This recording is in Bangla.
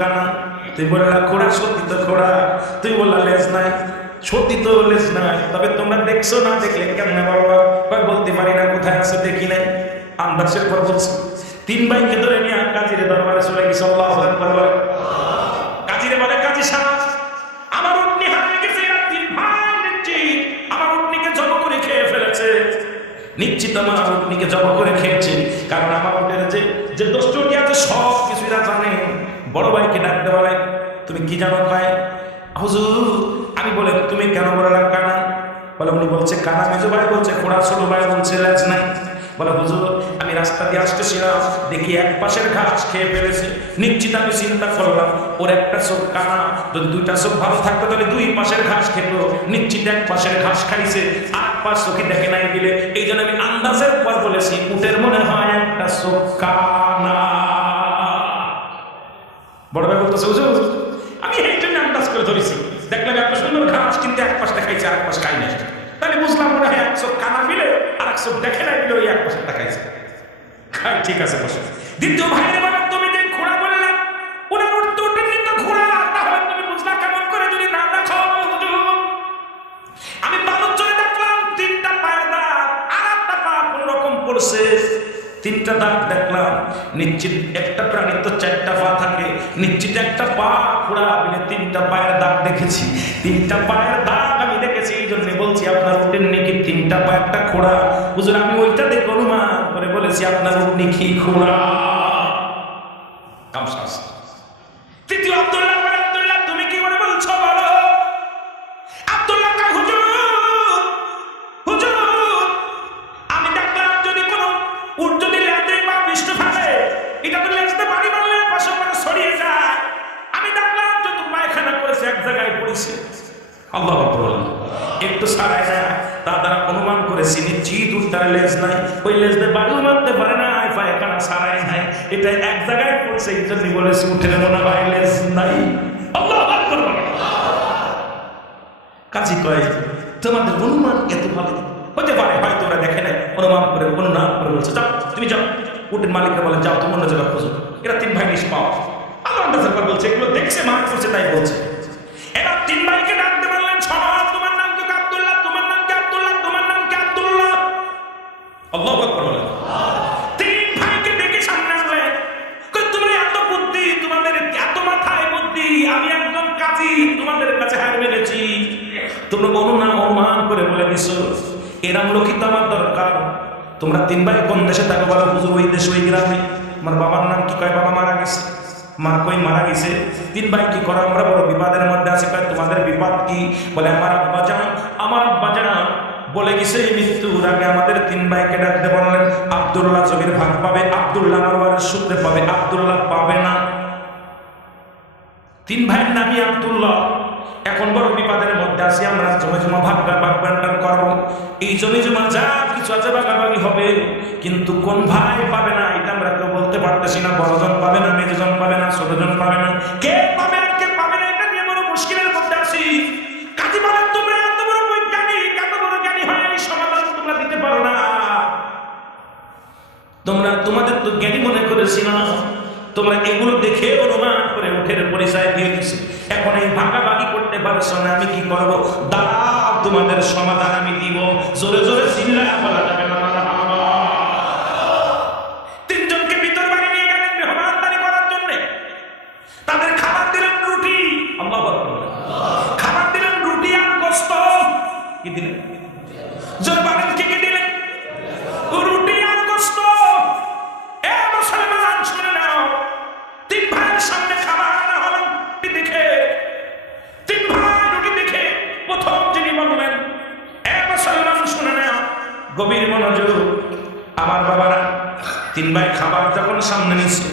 কানা। তুই বললা খোড়া, সত্যি তো খোড়া। তুই বললা লেজ নাই, সত্যি তো লেজ নাই। তবে তোমরা দেখছো না, দেখলে কেমনে বলবা? বলতে পারি না, কোথায় আছে দেখি নাই। আন্দাজের পর বলছি, তিন ভাইকে ধরে নিয়ে কাজীর দরবারে চলে গেছে। আল্লাহু আকবার। কাজীরে বলে, কাজী সাহেব, আমার উটনি হারিয়ে গেছে। এরা তিন ভাই নিশ্চিত আমার উটনিকে জব করে খেয়ে ফেলেছে। নিশ্চিত আমার উটনিকে জব করে খেয়েছে, কারণ আমার উটের যে দোষটি আছে সব কিছু এরা জানে। বড় ভাইকে ডাকতে বলে, তুমি কি জানো ভাই? হুজুর আমি বলে, তুমি কেন বললাম কানা? বলে উনি বলছে কানা। মেজো ভাই বলছে খোড়া, ছোট ভাই বলছে লেজ নাই। বলে হুজুর আমি রাস্তা দিয়ে আসতেছিলাম, দেখি এক পাশের ঘাস খেয়ে ফেলেছে। নিশ্চিত আমি চিন্তা করলাম ওর একটা চোখ কানা, যদি দুইটা চোখ ভালো থাকতো তাহলে দুই পাশের ঘাস খেত। নিশ্চিত এক পাশের ঘাস খাইছে, আর পাশ চোখে দেখে নাই দিলে। এই জন্য আমি আন্দাজের পর বলেছি উটের মনে হয় একটা চোখ কানা। বড় ভাই বলতেছে, হুজুর আমি এই জন্য আন্দাজ করে ধরেছি, দেখলাম এত সুন্দর ঘাস কিন্তু এক পাশটা খাইছে, আর এক পাশ খাই নাই। তাহলে বুঝলাম মনে হয় এক চোখ কানা মিলে আর এক চোখ দেখে নাই মিলে ওই এক পাশে খাইছে। ঠিক আছে বসে। দ্বিতীয় ভাইয়ের বাবা, তুমি যে ঘোড়া বললাম ওনার উঠতে উঠে নিত ঘোড়া, তাহলে তুমি বুঝলা কেমন করে যদি না দেখো? আমি বালক চলে দেখলাম তিনটা পায়ের দাগ, আর একটা পা কোন রকম পড়ছে। তিনটা দাগ দেখলাম, নিশ্চিত একটা প্রাণীর তো চারটা পা থাকে, নিশ্চিত একটা পা খোড়া মিলে তিনটা পায়ের দাগ দেখেছি। তিনটা পায়ের দাগ আমি দেখেছি, এই জন্য বলছি আপনার উটের নাকি তিনটা পা একটা খোড়া। হুজুর আমি ওইটা দেখে অনুমান করে বলেছি আপনার উট নাকি খোড়া। তৃতীয় আব্দুল্লাহ, আব্দুল্লাহ তুমি কি করে বলছো বলো? আব্দুল্লাহ কয়, হুজুর হুজুর আমি দেখলাম যদি কোনো উট যদি লেজে বা বিষ্ণু থাকে, এটা তো লেজতে পানি মারলে পাশে পাশে ছড়িয়ে যায়। আমি দেখলাম যত পায়খানা করেছে এক জায়গায় পড়েছে। আল্লাহু আকবার। একটু সারাই না, তার দ্বারা অনুমান করেছি নিশ্চিত উটটার লেজ নাই, ওই লেজতে বাড়িও মারতে পারে না, পায়খানা সারাই নাই, এটা এক জায়গায় পড়ছে। এই জন্য বলেছি উঠে মনে হয় লেজ নাই। আল্লাহু আকবার। কাজী কয়, তোমাদের অনুমান এত ভালো হতে পারে, হয়তো ওরা দেখে নাই, অনুমান করে অনুমান করে বলছে যাও তুমি যাও। উটের মালিকরা বলে যাও তুমি অন্য জায়গায় খোঁজো। এরা তিন ভাই নিষ্পাপ। আল্লাহ বলছে এগুলো দেখছে, মান করছে, তাই বলছে। এবার তিন ভাইকে ডাকতে পারলেন, সমাজ তোমার নাম কি? আব্দুল্লাহ। তোমার নাম কি? আব্দুল্লাহ। তোমার নাম কি? আব্দুল্লাহ। আল্লাহু আকবার বলেন। তিন ভাইকে ডেকে সামনে আনলেন, কই তোমরা এত বুদ্ধি, তোমাদের এত মাথায় বুদ্ধি, আমি একজন কাজী তোমাদের কাছে হার মেনেছি। তোমরা অনুমান করে বলে দিছো এরম লোকই তো আমার দরকার। তোমরা তিন ভাই কোন দেশে থাকো? বলো হুজুর ওই দেশে, ওই গ্রামে। আমার বাবার নাম কি? কয় বাবা মারা গেছে। মা কই মারা গেছে। তিন ভাই কি করো? আমরা বড় বিপদের মধ্যে আছি। কয় তোমাদের বিপদ কি? বলে আমার আব্বা জান বলে গেছে মৃত্যুর আগে আমাদের তিন ভাইকে ডাকতে বললেন, আব্দুল্লাহ জমির ভাগ পাবে, আব্দুল্লাহ আমার সূত্রে পাবে, আব্দুল্লাহ পাবে না। তিন ভাইয়ের নামই আব্দুল্লাহ। এখন বড় বিপদের মধ্যে আছি, আমরা জমি জমা ভাগ বান্টন করবো। এই জমি জমা যা কিছু আছে ভাগাভাগি হবে, কিন্তু কোন ভাই পাবে না এটা আমরা কেউ বলতে পারতেছি না। বড়জন পাবে না, মেজজন পাবে না, ছোটজন পাবে না, কে পাবে আর কে পাবে না এটা নিয়ে বড় মুশকিলের মধ্যে আছি। কাজী বলেন, তোমরা এত বড় বৈজ্ঞানিক, এত বড় জ্ঞানী হয় এই সমাধান তোমরা দিতে পারো না। তোমরা তোমাদের তো জ্ঞানী মনে করেছি না, তোমরা এগুলো দেখে অনুমান করে উঠের পরিচয় দিয়ে দিচ্ছি। এখন এই ভাগাভাগি করতে পারছো না, আমি কি করবো? দাঁড়াও, তোমাদের সমাধান আমি দিব। জোরে জোরে চিল্লায় বলা যাবে না। তিনজনকে ভিতর বাড়ি নিয়ে গেলেন মেহমানদারি করার জন্য। তাদের খাবার দিলেন রুটি। আল্লাহু আকবার। খাবার দিলেন রুটি আর গোশত। কি দিলেন? জোরে বলেন, কি কি দিলেন? রুটি আর গোশত। এ মুসলমান শুনে নাও, তিন ভাইয়ের সামনে খাবার আনা হলো। দেখে তিন ভাই রুটি দেখে প্রথম যিনি বললেন, এ মুসলমান শুনে নাও, গভীর মনোযোগ। আমার বাবারা তিন ভাই খাবার যখন সামনে নিচ্ছে,